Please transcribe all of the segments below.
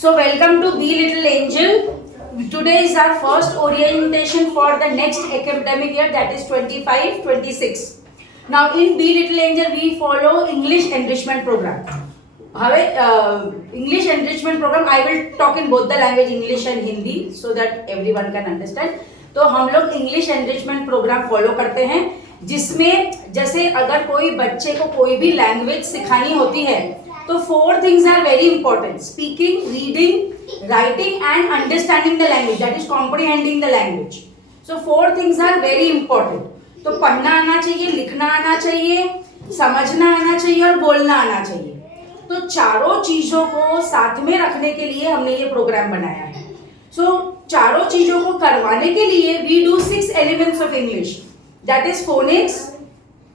So welcome to Be Little Angel. Today is our first orientation for the next academic year, that is 25-26. Now in Be Little Angel we follow English enrichment program. English enrichment program I will talk in both the language English and Hindi so that everyone can understand. तो हम लोग English enrichment programme follow करते हैं जिसमें जैसे अगर कोई बच्चे को कोई भी लैंग्वेज सिखानी होती है तो 4 things are very important: speaking, reading, writing and understanding the language, that is comprehending the language. So 4 things are very important. तो पढ़ना आना चाहिए, लिखना आना चाहिए, समझना आना चाहिए और बोलना आना चाहिए. तो चारों चीजों को साथ में रखने के लिए हमने ये प्रोग्राम बनाया है. सो चारों चीजों को करवाने के लिए we do 6 elements of English, that is phonics,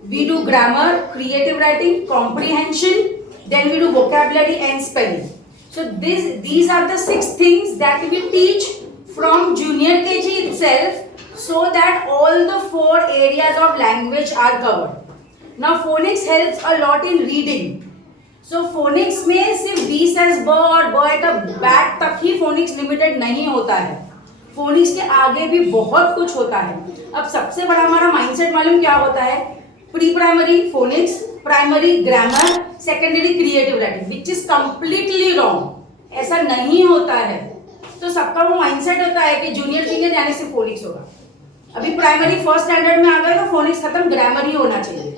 we do grammar, creative writing, comprehension, then we do vocabulary and spelling. So these are the 6 things that we teach from junior KG itself so that all the 4 areas of language are covered. Now phonics helps a lot in reading. So phonics में सिर्फ B says B और B at a bat तक ही phonics limited नहीं होता है. phonics के आगे भी बहुत कुछ होता है. अब सबसे बड़ा हमारा mindset मालूम क्या होता है? Pre primary phoenix, primary grammar, secondary creative writing, which is completely wrong. ऐसा नहीं होता है. तो सबका वो माइंडसेट होता है कि जूनियर सीनियर जाने से फोनिक्स होगा. अभी प्राइमरी फर्स्ट स्टैंडर्ड में आ गए तो फोनिक्स खत्म, ग्रामर ही होना चाहिए.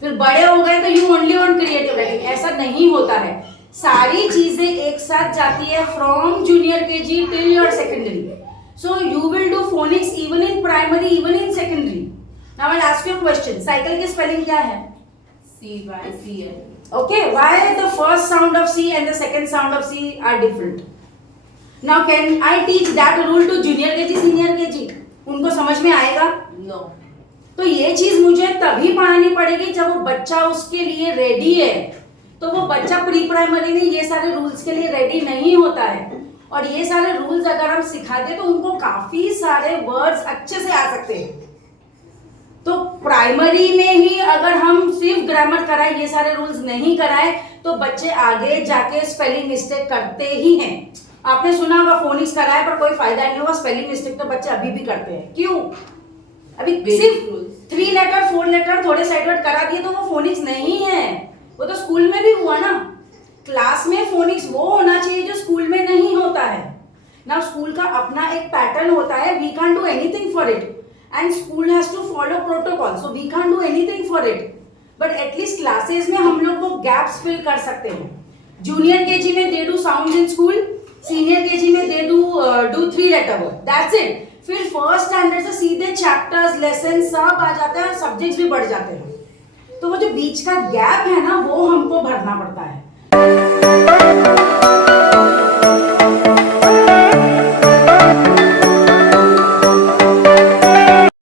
फिर बड़े हो गए तो you only on creative writing. ऐसा नहीं होता है. सारी चीजें एक साथ जाती है from junior KG till your secondary. So you will do phoenix even in primary, even in secondary. Now I'll ask you a question. Cycle की spelling क्या है? C-Y-C-L. Okay. Why the first sound of C and the second sound of C are different? Now can I teach that rule to junior KG, senior KG? उनको समझ में आएगा? No. तो ये चीज मुझे तभी पढ़ानी पड़ेगी जब वो बच्चा उसके लिए रेडी है. तो वो बच्चा प्री प्राइमरी में ये सारे रूल्स के लिए रेडी नहीं होता है. और ये सारे रूल्स अगर हम सिखा दे तो उनको काफी सारे वर्ड्स अच्छे से आ सकते हैं. तो प्राइमरी में ही अगर हम सिर्फ ग्रामर कराए, ये सारे रूल्स नहीं कराए तो बच्चे आगे जाके स्पेलिंग मिस्टेक करते ही हैं. आपने सुना होगा फोनिक्स कराए पर कोई फायदा नहीं होगा, स्पेलिंग मिस्टेक तो बच्चे अभी भी करते हैं. क्यों? अभी सिर्फ 3 लेटर 4 लेटर थोड़े साइडवर्ड करा दिए तो वो फोनिक्स नहीं है. वो तो स्कूल में भी हुआ ना. क्लास में फोनिक्स वो होना चाहिए जो स्कूल में नहीं होता है ना. स्कूल का अपना एक पैटर्न होता है. We can't do anything for it. And school has to follow protocol, so we can't do anything for it. But at least classes में हम लोग वो gaps fill कर सकते हैं. Junior KG में they do sounds in school, senior KG में they do 3 letter word. That's it. फिर first standard से सीधे chapters, lessons सब आ जाते हैं और subjects भी बढ़ जाते हैं. तो वो जो बीच का gap है ना वो हमको भरना पड़ता है.